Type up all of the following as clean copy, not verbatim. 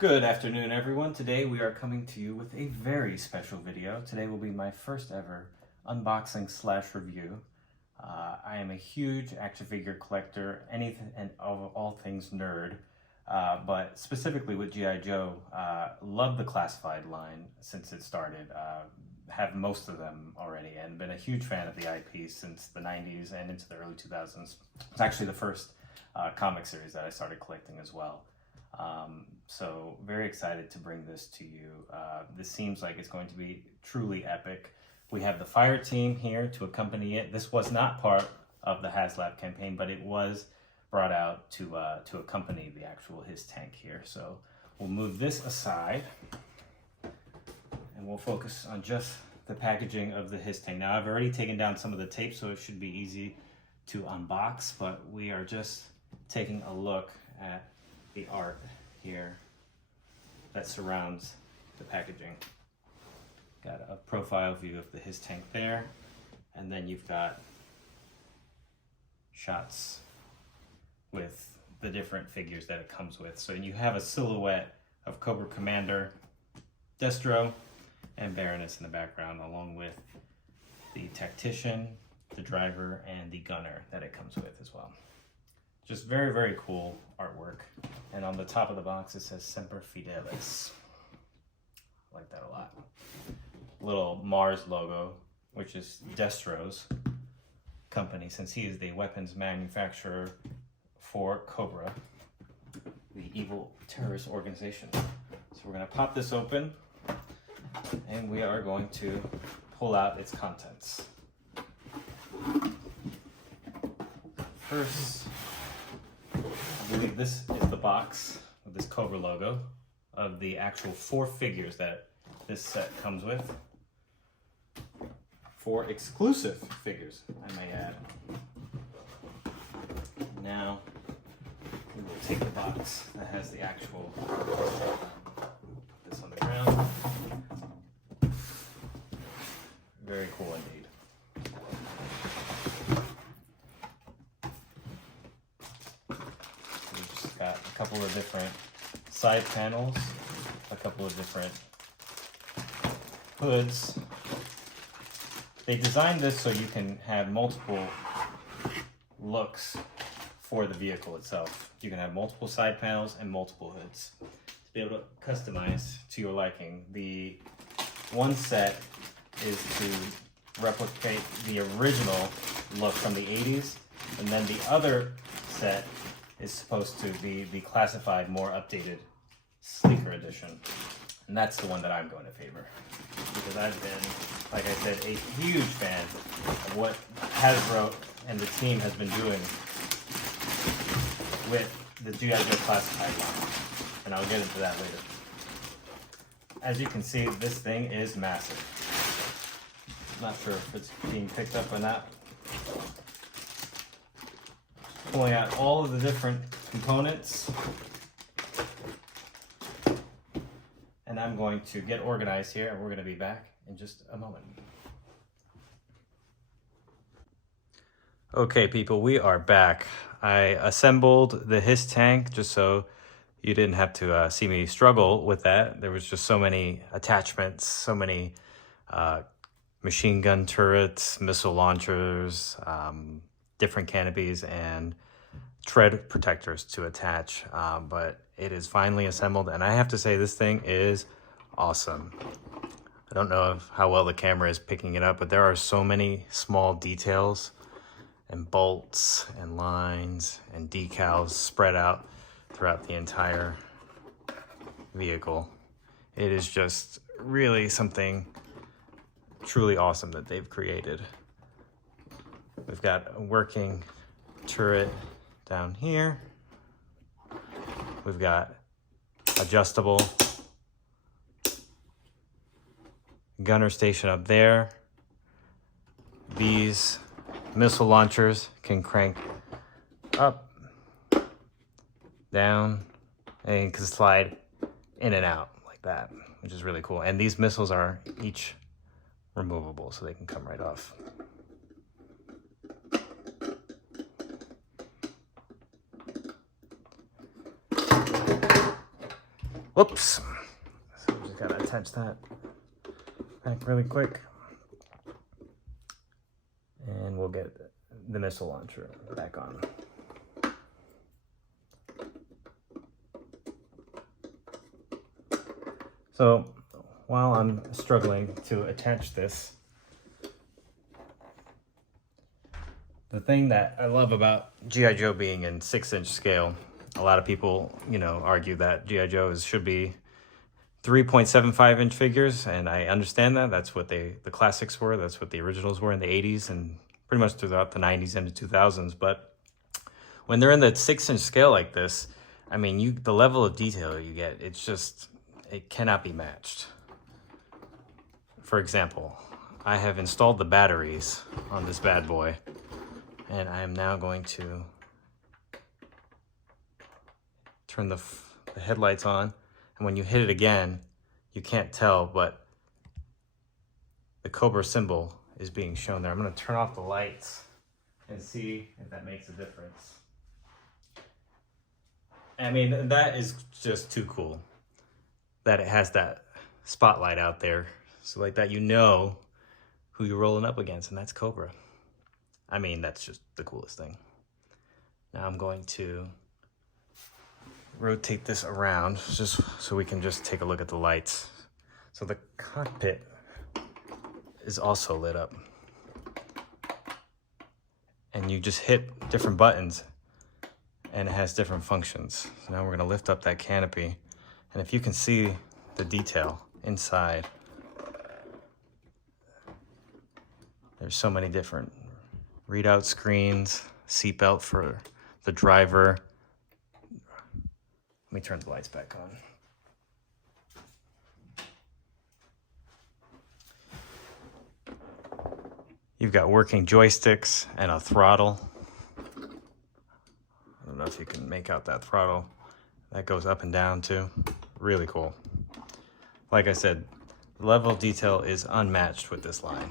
Good afternoon, everyone. Today we are coming to you with a very special video. Today will be my first ever unboxing slash review. I am a huge action figure collector, anything and all things nerd, but specifically with G.I. Joe, love the classified line since it started. Have most of them already and been a huge fan of the IP since the 90s and into the early 2000s. It's actually the first comic series that I started collecting as well. So very excited to bring this to you. This seems like it's going to be truly epic. We have the fire team here to accompany it. This was not part of the Haslab campaign, but it was brought out to accompany the actual H.I.S. tank here. So we'll move this aside and we'll focus on just the packaging of the H.I.S. tank. Now I've already taken down some of the tape, so it should be easy to unbox, but we are just taking a look at the art here that surrounds the packaging. Got a profile view of the H.I.S. tank there, and then you've got shots with the different figures that it comes with. So you have a silhouette of Cobra Commander, Destro, and Baroness in the background, along with the tactician, the driver, and the gunner that it comes with as well. Just very, very cool artwork. And on the top of the box, it says Semper Fidelis. I like that a lot. Little Mars logo, which is Destro's company, since he is the weapons manufacturer for Cobra, the evil terrorist organization. So we're gonna pop this open and we are going to pull out its contents. First, I believe this is the box with this Cobra logo of the actual 4 figures that this set comes with. 4 exclusive figures, I may add. Now, we will take the box that has the actual, put this on the ground. Very cool indeed. Got a couple of different side panels, a couple of different hoods. They designed this so you can have multiple looks for the vehicle itself. You can have multiple side panels and multiple hoods to be able to customize to your liking. The one set is to replicate the original look from the 80s, and then the other set is supposed to be the classified, more updated, sleeker edition. And that's the one that I'm going to favor. Because I've been, like I said, a huge fan of what Hasbro and the team has been doing with the G.I. Joe classified line. And I'll get into that later. As you can see, this thing is massive. Not sure if it's being picked up or not. Pulling out all of the different components, and I'm going to get organized here, and we're going to be back in just a moment. Okay, people, we are back. I assembled the H.I.S. tank just so you didn't have to see me struggle with that. There was just so many attachments, so many machine gun turrets, missile launchers, different canopies and tread protectors to attach, but it is finally assembled, and I have to say this thing is awesome. I don't know how well the camera is picking it up, but there are so many small details and bolts and lines and decals spread out throughout the entire vehicle. It is just really something truly awesome that they've created. We've got a working turret down here. We've got adjustable gunner station up there. These missile launchers can crank up, down, and can slide in and out like that, which is really cool. And these missiles are each removable, so they can come right off. Whoops. So we just gotta attach that back really quick. And we'll get the missile launcher back on. So while I'm struggling to attach this, the thing that I love about G.I. Joe being in 6-inch scale, a lot of people, argue that G.I. Joe's should be 3.75-inch figures, and I understand that. That's what the classics were. That's what the originals were in the 80s and pretty much throughout the 90s and the 2000s. But when they're in the 6-inch scale like this, I mean, the level of detail you get, it cannot be matched. For example, I have installed the batteries on this bad boy, and I am now going to turn the headlights on. And when you hit it again, you can't tell, but the Cobra symbol is being shown there. I'm going to turn off the lights and see if that makes a difference. I mean, that is just too cool that it has that spotlight out there. So like that, who you're rolling up against, and that's Cobra. I mean, that's just the coolest thing. Now I'm going to rotate this around just so we can just take a look at the lights. So the cockpit is also lit up. And you just hit different buttons and it has different functions. So now we're gonna lift up that canopy. And if you can see the detail inside, there's so many different readout screens, seatbelt for the driver. Let me turn the lights back on. You've got working joysticks and a throttle. I don't know if you can make out that throttle. That goes up and down too. Really cool. Like I said, the level of detail is unmatched with this line.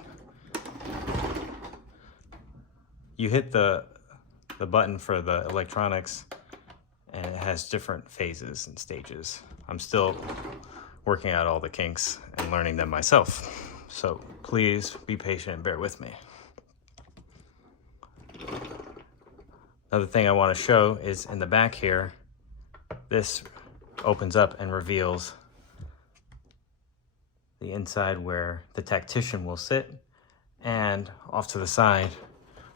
You hit the button for the electronics and it has different phases and stages. I'm still working out all the kinks and learning them myself. So please be patient and bear with me. Another thing I want to show is in the back here, this opens up and reveals the inside where the tactician will sit, and off to the side,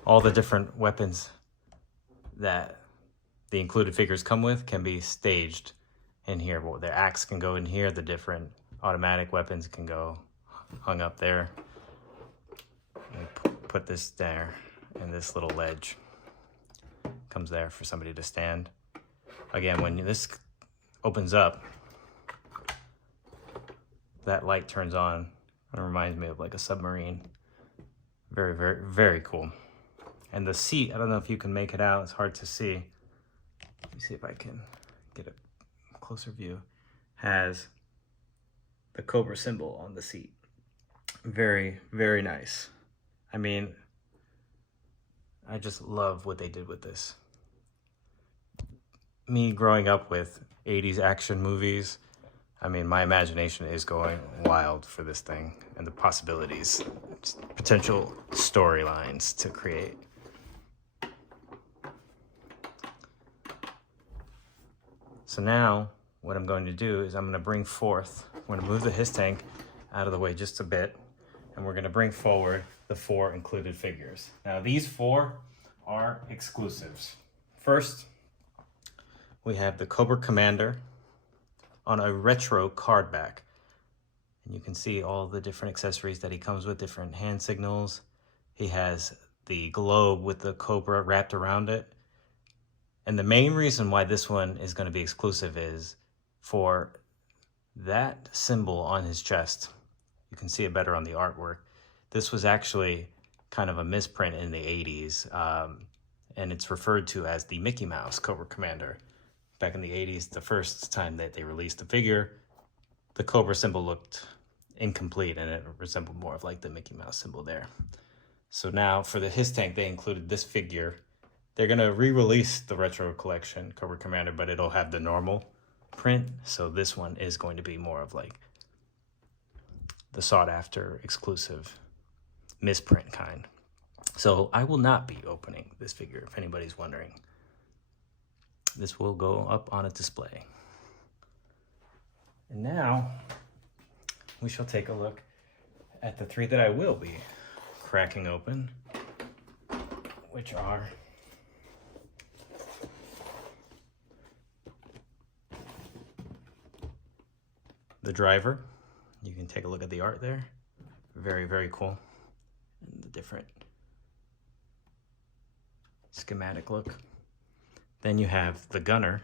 all the different weapons that the included figures come with can be staged in here. Well, their axe can go in here, the different automatic weapons can go hung up there. Put this there, and this little ledge comes there for somebody to stand. Again, when this opens up, that light turns on. It reminds me of like a submarine. Very, very, very cool. And the seat, I don't know if you can make it out. It's hard to see. Let me see if I can get a closer view. Has the Cobra symbol on the seat. Very, very nice. I mean, I just love what they did with this. Me growing up with 80s action movies, I mean, my imagination is going wild for this thing and the possibilities, potential storylines to create. So now what I'm going to do is I'm going to bring forth, I'm going to move the H.I.S. tank out of the way just a bit, and we're going to bring forward the 4 included figures. Now these 4 are exclusives. First, we have the Cobra Commander on a retro card back. And you can see all the different accessories that he comes with, different hand signals. He has the globe with the Cobra wrapped around it. And the main reason why this one is going to be exclusive is for that symbol on his chest. You can see it better on the artwork. This was actually kind of a misprint in the 80s, and it's referred to as the Mickey Mouse Cobra Commander. Back in the 80s, the first time that they released the figure, the Cobra symbol looked incomplete and it resembled more of like the Mickey Mouse symbol there. So now for the H.I.S. tank, they included this figure. They're going to re-release the retro collection, Cobra Commander, but it'll have the normal print. So this one is going to be more of like the sought after exclusive misprint kind. So I will not be opening this figure, if anybody's wondering. This will go up on a display. And now we shall take a look at the three that I will be cracking open, which are the driver. You can take a look at the art there. Very, very cool. And the different schematic look. Then you have the gunner.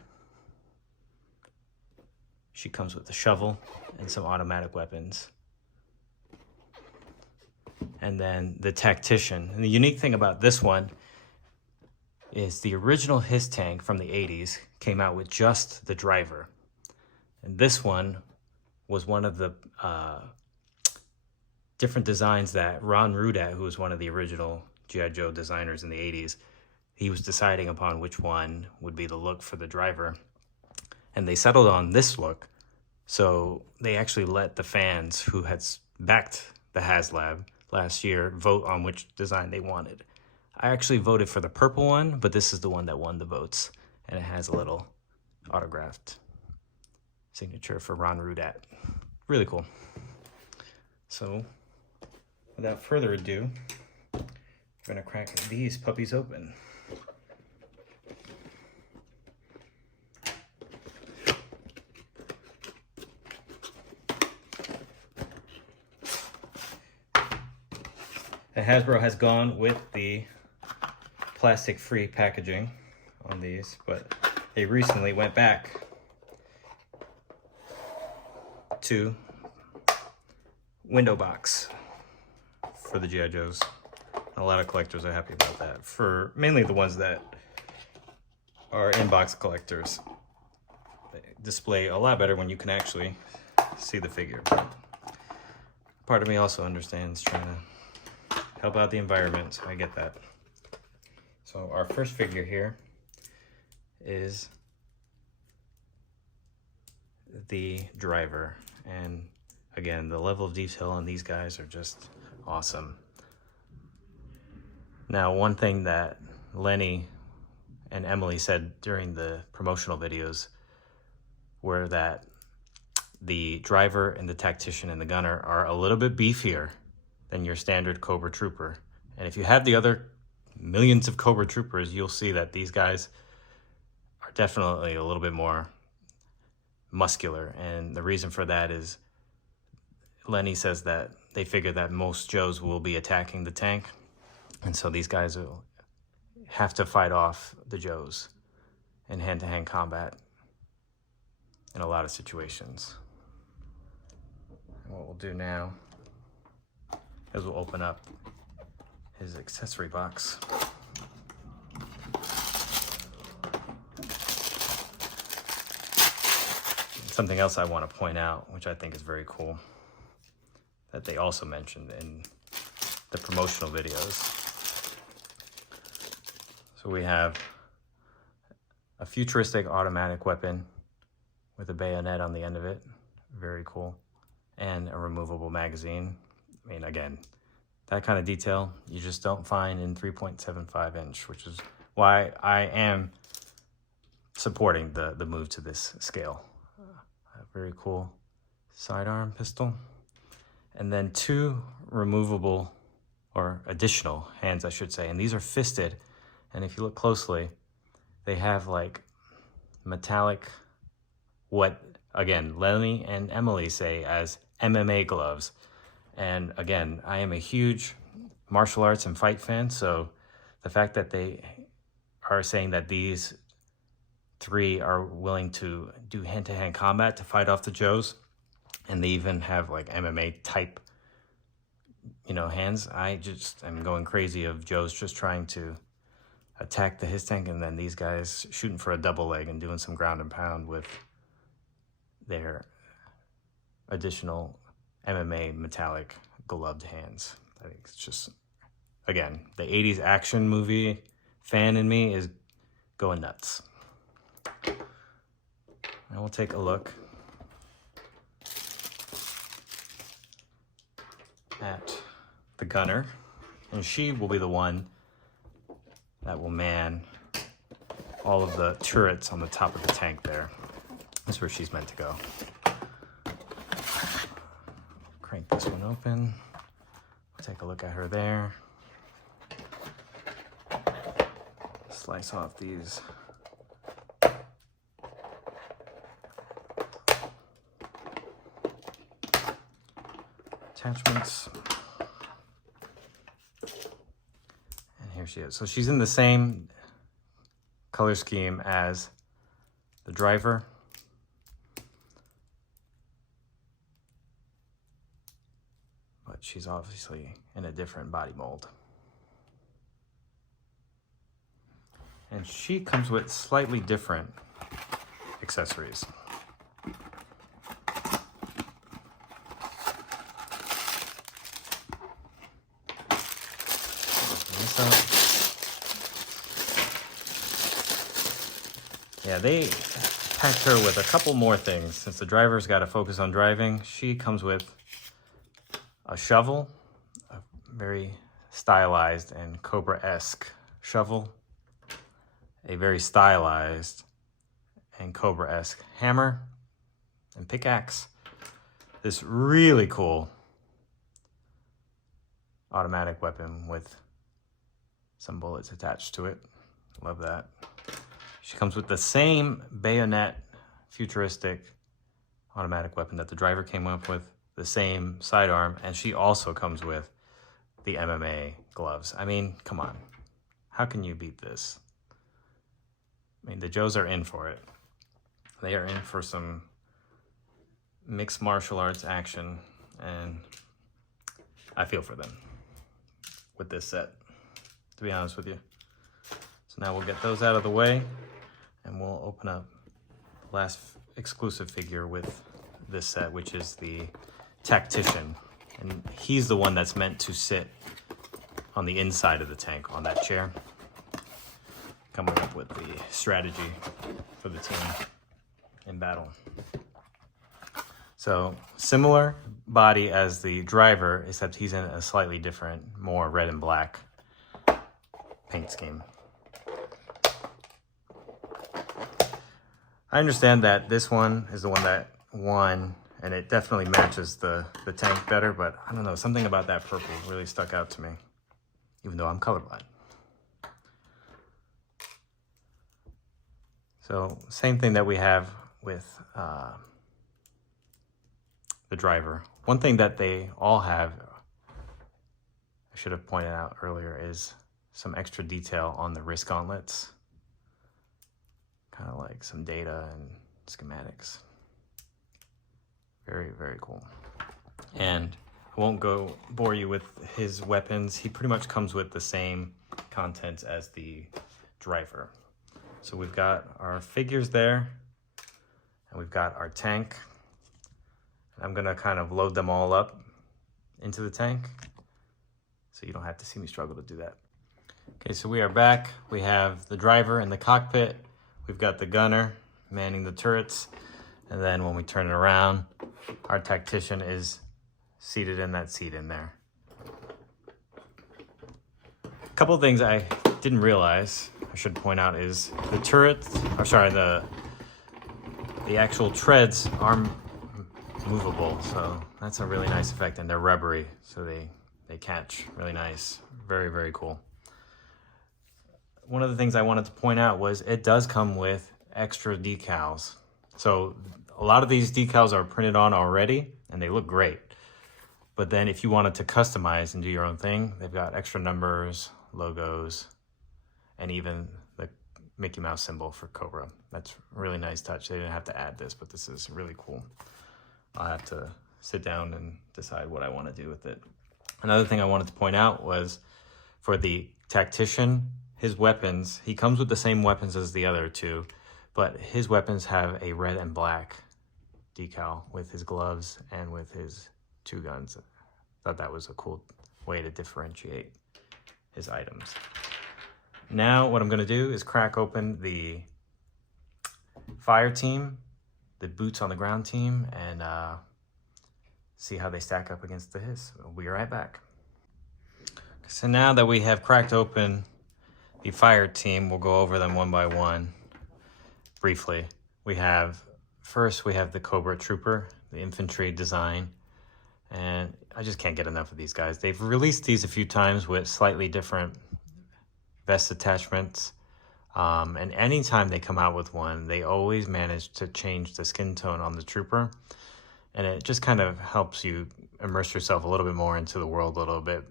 She comes with a shovel and some automatic weapons. And then the tactician. And the unique thing about this one is the original H.I.S.S tank from the 80s came out with just the driver. And this one was one of the different designs that Ron Rudat, who was one of the original G.I. Joe designers in the 80s, he was deciding upon which one would be the look for the driver. And they settled on this look. So they actually let the fans who had backed the Haslab last year vote on which design they wanted. I actually voted for the purple one, but this is the one that won the votes. And it has a little autographed signature for Ron Rudat. Really cool. So without further ado, we're gonna crack these puppies open. And Hasbro has gone with the plastic-free packaging on these, but they recently went back to window box for the G.I. Joes. A lot of collectors are happy about that, for mainly the ones that are in-box collectors. They display a lot better when you can actually see the figure. But part of me also understands trying to help out the environment, so I get that. So our first figure here is the driver. And again, the level of detail on these guys are just awesome. Now, one thing that Lenny and Emily said during the promotional videos were that the driver and the tactician and the gunner are a little bit beefier than your standard Cobra Trooper. And if you have the other millions of Cobra Troopers, you'll see that these guys are definitely a little bit more muscular. And the reason for that is Lenny says that they figure that most Joes will be attacking the tank. And so these guys will have to fight off the Joes in hand-to-hand combat in a lot of situations. And what we'll do now is we'll open up his accessory box. Something else I want to point out, which I think is very cool, that they also mentioned in the promotional videos. So we have a futuristic automatic weapon with a bayonet on the end of it. Very cool. And a removable magazine. I mean, again, that kind of detail you just don't find in 3.75 inch, which is why I am supporting the move to this scale. A very cool sidearm pistol. And then two removable, or additional hands, I should say. And these are fisted. And if you look closely, they have like metallic, what, again, Lenny and Emily say as MMA gloves. And again, I am a huge martial arts and fight fan, so the fact that they are saying that these three are willing to do hand-to-hand combat to fight off the Joes, and they even have like MMA type, hands, I just am going crazy of Joes just trying to attack the H.I.S.S tank, and then these guys shooting for a double leg and doing some ground and pound with their additional MMA metallic gloved hands. I think it's just, again, the 80s action movie fan in me is going nuts. And Now we'll take a look at the gunner, and she will be the one that will man all of the turrets on the top of the tank there. That's where she's meant to go. Crank this one open. Take a look at her there. Slice off these attachments. And here she is. So she's in the same color scheme as the driver. But she's obviously in a different body mold. And she comes with slightly different accessories. Yeah, they packed her with a couple more things. Since the driver's got to focus on driving, she comes with a shovel, a very stylized and Cobra-esque shovel, a very stylized and Cobra-esque hammer and pickaxe, this really cool automatic weapon with some bullets attached to it. Love that. She comes with the same bayonet, futuristic automatic weapon that the driver came up with, the same sidearm, and she also comes with the MMA gloves. I mean, come on. How can you beat this? I mean, the Joes are in for it. They are in for some mixed martial arts action, and I feel for them with this set, to be honest with you. So now we'll get those out of the way, and we'll open up the last exclusive figure with this set, which is the Tactician. And he's the one that's meant to sit on the inside of the tank on that chair, coming up with the strategy for the team in battle. So similar body as the driver, except he's in a slightly different, more red and black paint scheme. I understand that this one is the one that won, and it definitely matches the tank better, but I don't know, something about that purple really stuck out to me, even though I'm colorblind. So same thing that we have with the driver. One thing that they all have, I should have pointed out earlier, is some extra detail on the wrist gauntlets. Kind of like some data and schematics. Very, very cool. And I won't bore you with his weapons. He pretty much comes with the same contents as the driver. So we've got our figures there, and we've got our tank. And I'm gonna kind of load them all up into the tank, so you don't have to see me struggle to do that. Okay, so we are back. We have the driver in the cockpit. We've got the gunner manning the turrets. And then when we turn it around, our tactician is seated in that seat in there. A couple of things I didn't realize, I should point out, is the turrets, or sorry, the actual treads are movable. So that's a really nice effect, and they're rubbery, so they catch really nice. Very, very cool. One of the things I wanted to point out was it does come with extra decals. So a lot of these decals are printed on already, and they look great. But then if you wanted to customize and do your own thing, they've got extra numbers, logos, and even the Mickey Mouse symbol for Cobra. That's a really nice touch. They didn't have to add this, but this is really cool. I'll have to sit down and decide what I want to do with it. Another thing I wanted to point out was for the tactician, his weapons, he comes with the same weapons as the other two, but his weapons have a red and black decal with his gloves and with his two guns. I thought that was a cool way to differentiate his items. Now what I'm going to do is crack open the fire team the boots on the ground team and see how they stack up against the H.I.S.S. We'll be right back. So now that we have cracked open the fire team, we'll go over them one by one briefly. First we have the Cobra Trooper, the infantry design, and I just can't get enough of these guys. They've released these a few times with slightly different vest attachments, and anytime they come out with one, they always manage to change the skin tone on the trooper, and it just kind of helps you immerse yourself a little bit more into the world a little bit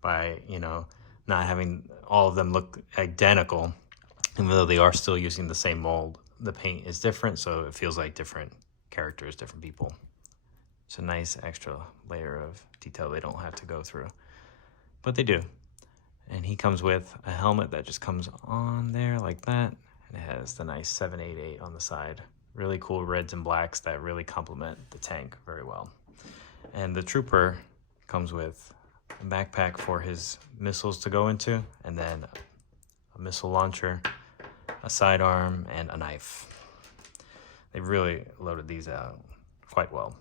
by, you know, not having all of them look identical, even though they are still using the same mold. The paint is different, so it feels like different characters, different people. It's a nice extra layer of detail they don't have to go through, but they do. And he comes with a helmet that just comes on there like that, and it has the nice 788 on the side. Really cool reds and blacks that really complement the tank very well. And the trooper comes with a backpack for his missiles to go into, and then a missile launcher, a sidearm, and a knife. They really loaded these out quite well.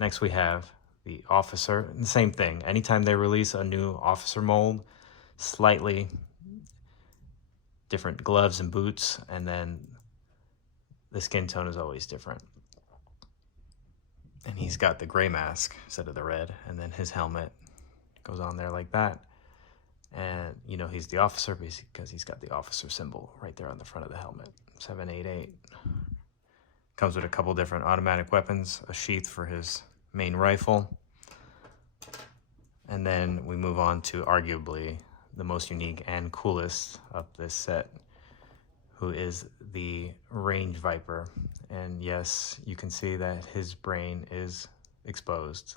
Next we have the officer. The same thing. Anytime they release a new officer mold, slightly different gloves and boots, and then the skin tone is always different. And he's got the gray mask instead of the red, and then his helmet goes on there like that. And you know he's the officer because he's got the officer symbol right there on the front of the helmet. 788. Comes with a couple different automatic weapons, a sheath for his main rifle. And then we move on to arguably the most unique and coolest of this set, who is the Range Viper. And yes, you can see that his brain is exposed.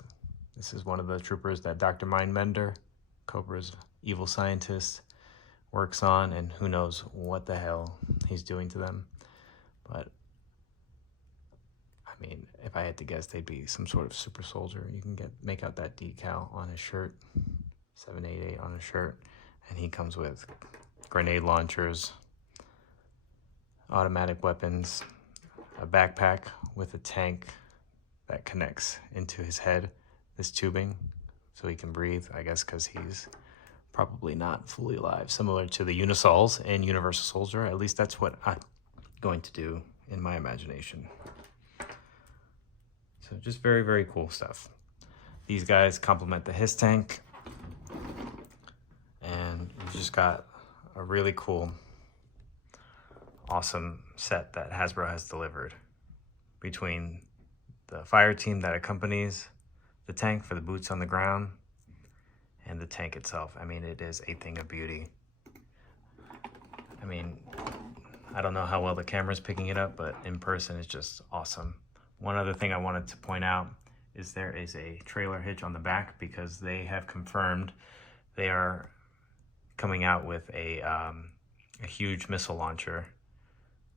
This is one of the troopers that Dr. Mindbender, Cobra's evil scientist, works on, and who knows what the hell he's doing to them. But I mean, if I had to guess, they'd be some sort of super soldier. You can make out that decal on his shirt, 788 on his shirt, and he comes with grenade launchers, automatic weapons, a backpack with a tank that connects into his head, this tubing, so he can breathe, I guess because he's probably not fully alive, similar to the Unisols in Universal Soldier. At least that's what I'm going to do in my imagination. So just very, very cool stuff. These guys complement the H.I.S.S. tank, and you just got a really cool, awesome set that Hasbro has delivered between the fire team that accompanies the tank for the boots on the ground and the tank itself. I mean, it is a thing of beauty. I mean, I don't know how well the camera's picking it up, but in person it's just awesome. One other thing I wanted to point out is there is a trailer hitch on the back because they have confirmed they are coming out with a huge missile launcher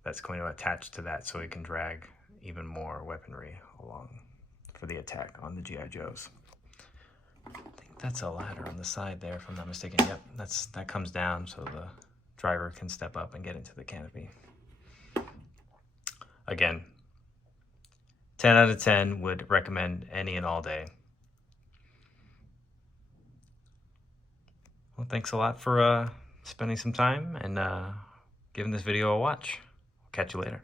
that's going to attach to that so it can drag even more weaponry along for the attack on the G.I. Joes. I think that's a ladder on the side there, if I'm not mistaken. Yep, that comes down so the driver can step up and get into the canopy. Again, 10 out of 10 would recommend any and all day. Well, thanks a lot for spending some time and giving this video a watch. Catch you later.